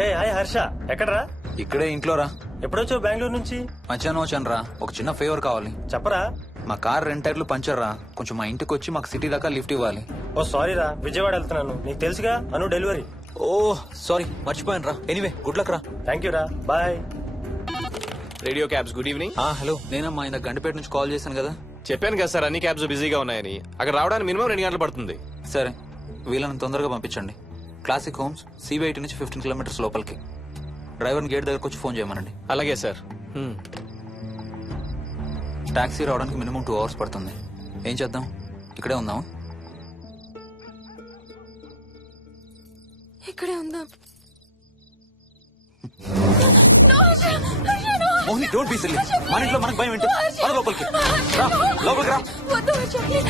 ఏ hi Harsha, ఎక్కడరా? ఇక్కడే ఇంట్లో రా. ఎప్పుడొచ్చావు బెంగళూరు నుంచి? మధ్యాహ్నం వచ్చాను రా. ఒక చిన్న ఫేవర్ కావాలి. చెప్పరా. మా కార్ 2 టైర్లు పంచర్ రా. కొంచెం మా ఇంటికి వచ్చి మాకు సిటీ దాకా లిఫ్ట్ ఇవ్వాలి. ఓ సారీ రా, విజయవాడ వెళ్తున్నాను. నీకు తెలుసుగా అను డెలివరీ. ఓ సారీ, మర్చిపోయాను రా. ఎనీవే గుడ్ లక్ రా. థ్యాంక్ యూ రా, bye. Radio cabs good evening. Hello, నేనమ్మా ఇంత గంటపేట నుంచి కాల్ చేశాను కదా. చెప్పాను కదా సార్, అన్ని క్యాబ్స్ బిజీగా ఉన్నాయని. అక్కడ రావడానికి మినిమం 2 గంటలు పడుతుంది. సరే, వీళ్ళని తొందరగా పంపించండి. క్లాసిక్ హోమ్స్ CBIT నుంచి 15 కిలోమీటర్స్ లోపలికి. డ్రైవర్ని గేట్ దగ్గరకు వచ్చి ఫోన్ చేయమనండి. అలాగే సార్. టాక్సీ రావడానికి మినిమం 2 అవర్స్ పడుతుంది. ఏం చేద్దాం, ఇక్కడే ఉందాం. ఇక్కడే ఉందాం. Mohini, don't be silly. మన ఇంట్లో మనకు భయం ఏంటి? మన లోపలికి రా, లోపలికి రా. వద్దు హర్ష, ప్లీజ్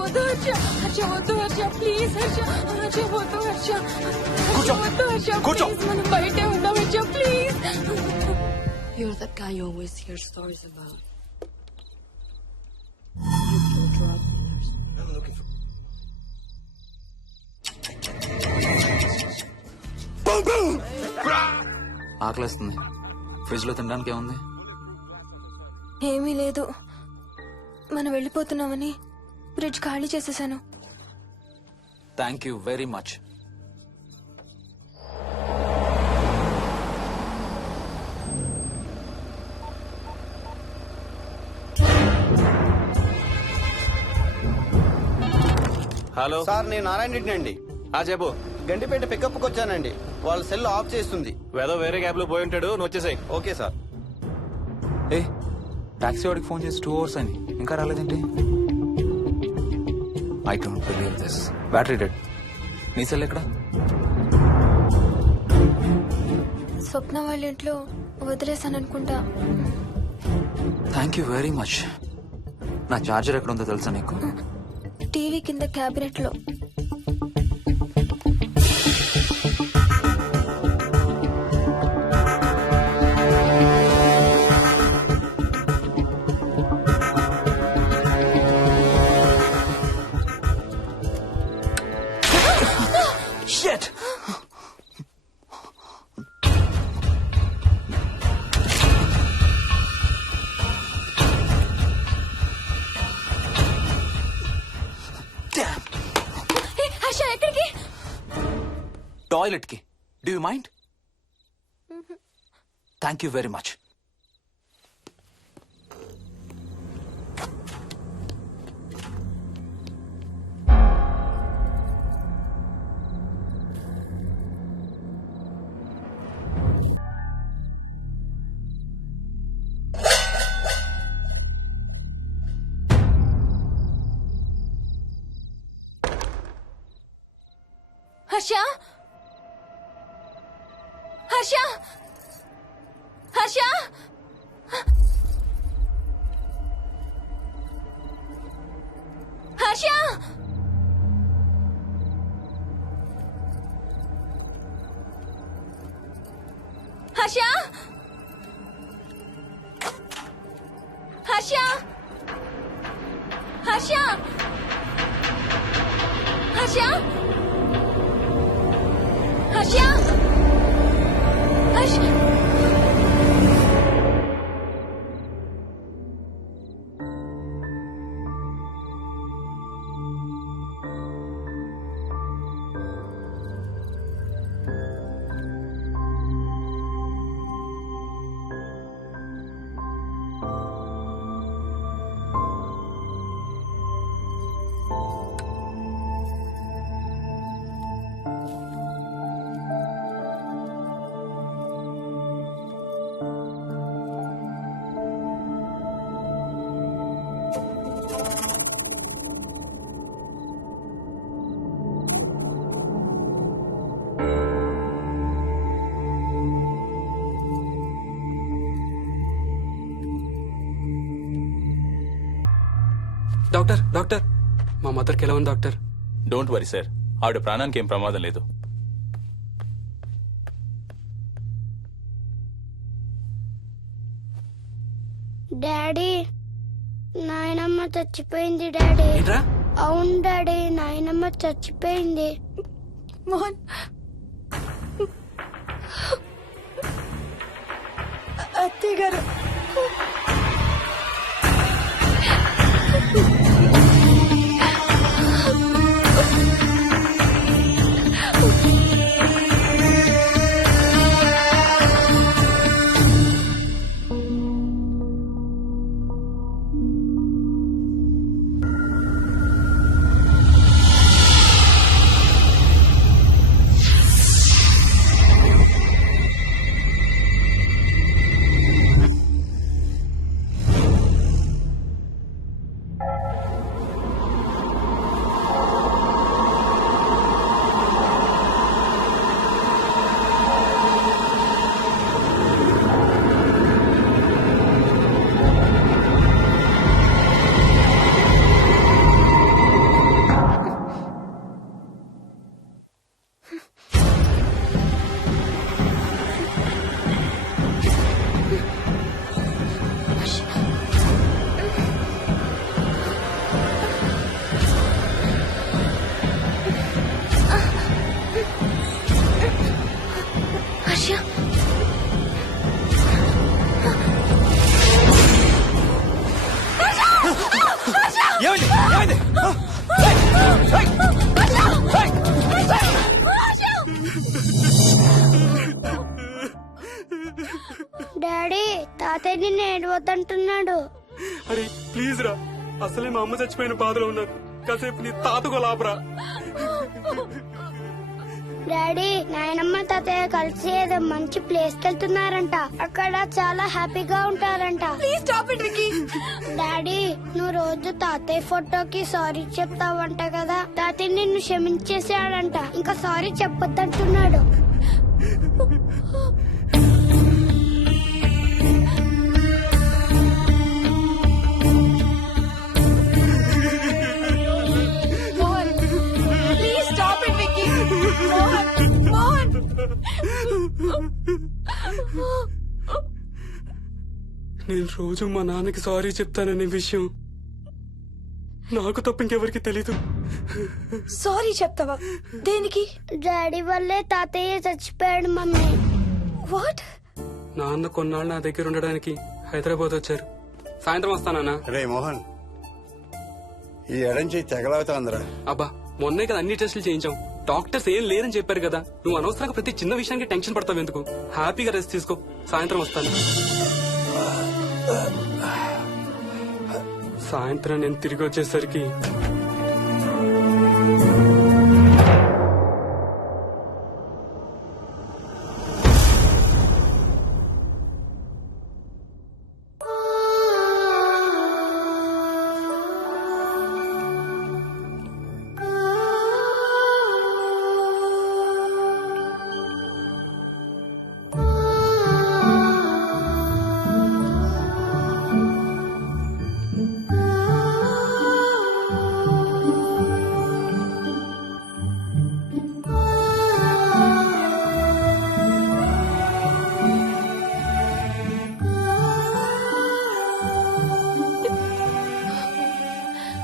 వద్దు హర్ష. హర్ష వద్దు హర్ష, ప్లీజ్ హర్ష. హర్ష వద్దు హర్ష. కూర్చో, వద్దు హర్ష, కూర్చో. ప్లీజ్ మనం బయటే ఉందాం Harsha, please. You're that guy you always hear stories about. You kill drug dealers. ఆకలిస్తుంది. ఫ్రిడ్జ్ లో తినడానికి ఏముంది? ఏమీ లేదు. మనం వెళ్ళిపోతున్నామని ఫ్రిడ్జ్ ఖాళీ చేసేసాను. Thank you very much. Hello sir, నేను నారాయణ రెడ్డి అండి. చెప్పు. గండిపేట పికప్కి వచ్చానండి. వాళ్ళ సెల్ ఆఫ్ చేస్తుంది. వేరే క్యాబ్ లో పోయి ఉంటాడు, నువ్వు వచ్చేసాయి. Okay sir. ఏ, టాక్సీ వాడికి ఫోన్ చేసి 2 అవర్స్ అయింది, ఇంకా రాలేదేంటి? I don't believe this. Battery dead. నీ సెల్ ఎక్కడ? స్వప్న వాళ్ళ ఇంట్లో వదిలేసాను అనుకుంటా. Thank you very much. నా చార్జర్ ఎక్కడ ఉందో తెలుసా నీకు? టీవీ కింద క్యాబినెట్ లో. Shit! Damn! హర్ష ఎక్కడికి? టాయిలెట్ కి. Do you mind? Thank you very much. Harsha, Harsha, Harsha, Harsha. Harsha, Harsha, Harsha, Harsha, Harsha, Harsha. Doctor doctor, మా మదర్కి ఎలా ఉంది డాక్టర్? డోంట్ వరీ సార్, ఆవిడ ప్రాణానికి ఏం ప్రమాదం లేదు. డాడీ, నాయనమ్మ చచ్చిపోయింది డాడీ. ఏంట్రా? అవును డాడీ, నాయనమ్మ చచ్చిపోయింది. మోహన్, అత్తయ్య గారు హర్ష ఏమైంది ఏమైంది డాడీ తాతయ్య నిన్ను ఏడవద్దంటున్నాడు. అరే ప్లీజ్ రా, అసలే మా అమ్మ చచ్చిపోయిన బాధలో ఉన్నారు. కాసేపు నీ తాతకు లాభరా. డాడీ నాయనమ్మ తాతయ్య కలిసి ఏదో మంచి ప్లేస్ కి వెళ్తున్నారంట. అక్కడ చాలా హ్యాపీగా ఉంటారంట. Please stop it Vicky. Daddy నువ్వు రోజు తాతయ్య ఫోటోకి సారీ చెప్తావంట కదా. తాతయ్య నిన్ను క్షమించేసాడంట. ఇంకా సారీ చెప్పొద్దంటున్నాడు. Mohan please stop it Vicky. Mohan నేను రోజు మా నాన్నకి సారీ చెప్తాననే విషయం నాకు తప్ప ఇంకెవరికి తెలీదు. సారీ చెప్తావా? దేనికి? డాడీ వల్లే తాతయ్య చచ్చిపోయాడు మమ్మీ. వాట్? నాన్న కొన్నాళ్ళు నా దగ్గర ఉండడానికి హైదరాబాద్ వచ్చారు. సాయంత్రం వస్తానా? రే మోహన్, ఈ ఎడం చేయి తెగలవుతోందిరా. అబ్బా మొన్నే కదా అన్ని టెస్టులు చేయించాం. డాక్టర్స్ ఏం లేదని చెప్పారు కదా. నువ్వు అనవసరంగా ప్రతి చిన్న విషయానికి టెన్షన్ పడతావు ఎందుకు? హ్యాపీగా రెస్ట్ తీసుకో. సాయంత్రం వస్తాను. సాయంత్రం నేను తిరిగి వచ్చేసరికి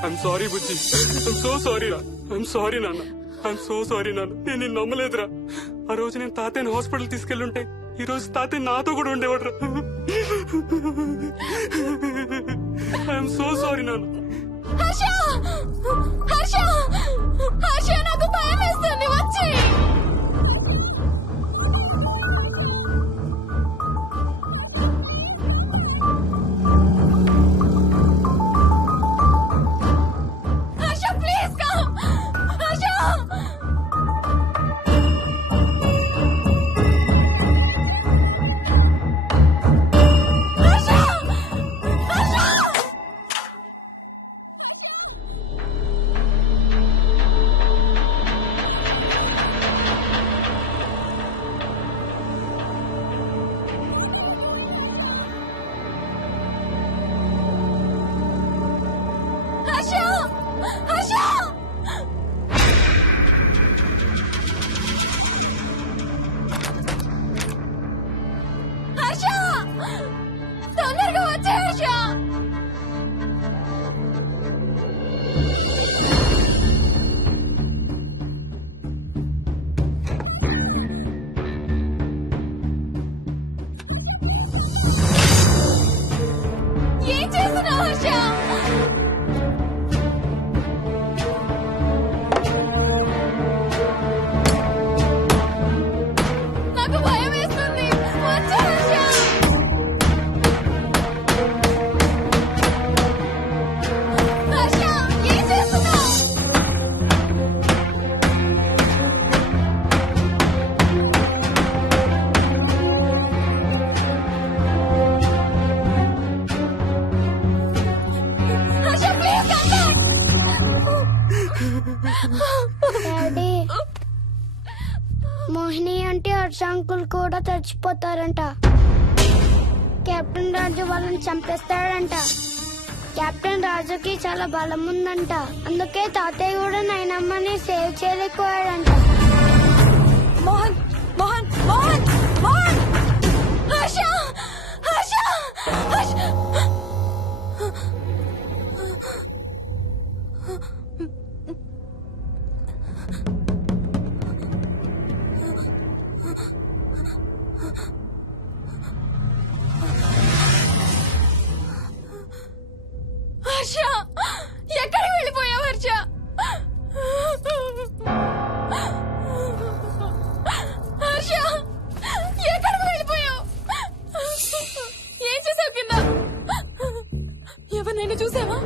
I'm sorry Bujji. I'm so sorry రా. ఐఎమ్ సారీ నాన్న. ఐఎమ్ సో సారీ నాన్న. నేను నిన్ను నమ్మలేదురా. ఆ రోజు నేను తాతయ్యని హాస్పిటల్ తీసుకెళ్ళుంటే ఈ రోజు తాతయ్య నాతో కూడా ఉండేవాడు రా. ఐఎమ్ సో సారీ నాన్న. హర్ష హర్ష హర్ష నాకు భయం వేస్తుంది. వచ్చి Harsha please come. Harsha Harsha Harsha daddy Mohini అంటే హర్ష అంకుల్ కూడా చచ్చిపోతారంట. కెప్టెన్ రాజు వాళ్ళని చంపేస్తాడంట. కెప్టెన్ రాజుకి చాలా బలం ఉందంట. అందుకే తాతయ్య కూడా నాయనమ్మని సేవ్ చేయలేకపోయాడంట. మోహన్ మోహన్ మోహన్ మోహన్ హర్ష హర్ష హర్ష హర్ష ఎక్కడికి వెళ్ళిపోయావు హర్ష? హర్ష ఎక్కడికి వెళ్ళిపోయావు? ఏం చేసావు కింద? ఎవరినైనా చూసావా?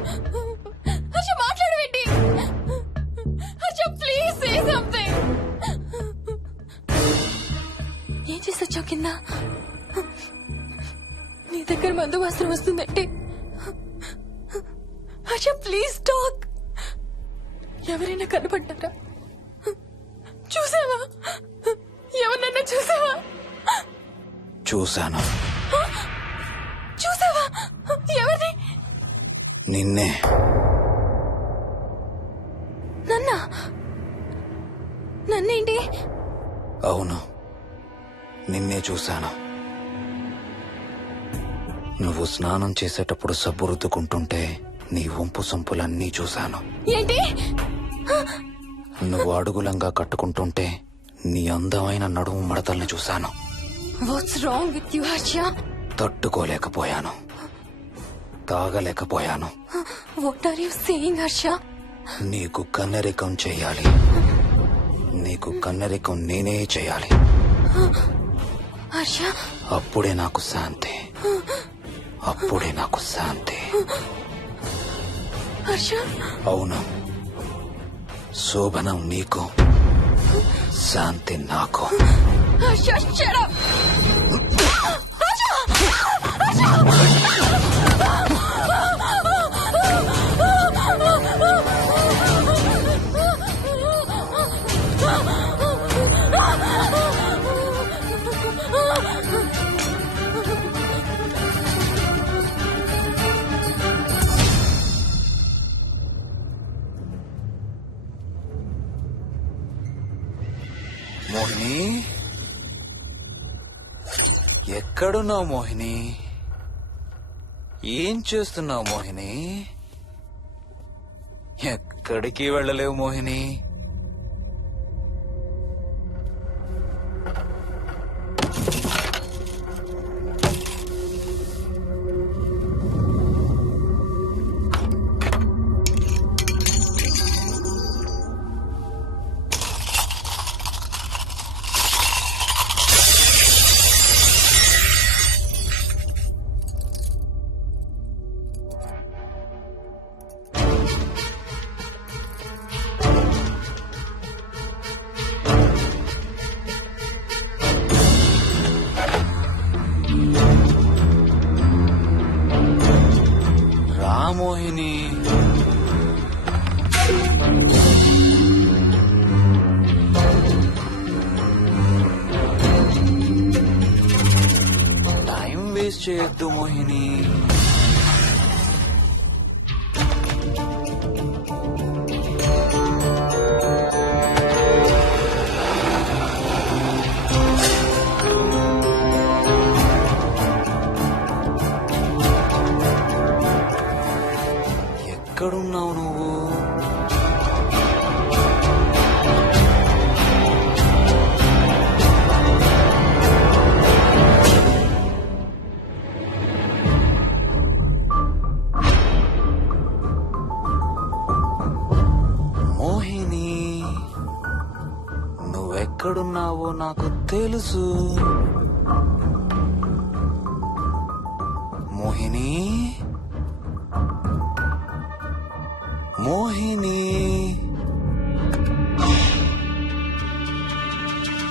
హర్ష మాట్లాడవేంటి? Harsha please say something. ఏం చేసొచ్చావు కింద? నీ దగ్గర మందు వస్త్రం వస్తుందంటే హర్ష ప్లీజ్ టాక్. ఎవరైనా కనపడ్డారా? చూసావా? ఎవరినన్నా చూసావా? చూశాను. చూసావా? ఎవరిని? నిన్నే. నన్నా? నన్నేంటి? అవును, నిన్నే చూశాను. నువ్వు స్నానం చేసేటప్పుడు సబ్బు రుద్దుకుంటుంటే నీ వంపు సొంపులన్నీ చూశాను. ఏంటి? నువ్వు అడుగులంగా కట్టుకుంటుంటే నీ అందమైన నడుము మడతల్ని చూశాను. What's wrong with you Harsha? తట్టుకోలేకపోయాను, తాగలేకపోయాను. What are you saying Harsha? నీకు కన్నరికం చేయాలి. నీకు కన్నరికం నేనే చేయాలి. హర్ష అప్పుడే నాకు శాంతి. అప్పుడే నాకు శాంతి. హర్ష అవును, శోభనం నీకు, శాంతి నాకు. Harsha shut up. మోహిని, ఎక్కడున్నావు మోహిని? ఏం చేస్తున్నావు మోహిని? ఎక్కడికి వెళ్ళలేవు మోహిని. మోహిని, టైం వేస్ట్ చేయొద్దు మోహిని. ఎక్కడున్నావు నువ్వు? మోహిని, నువ్వెక్కడున్నావో నాకు తెలుసు. మోహిని, మోహిని.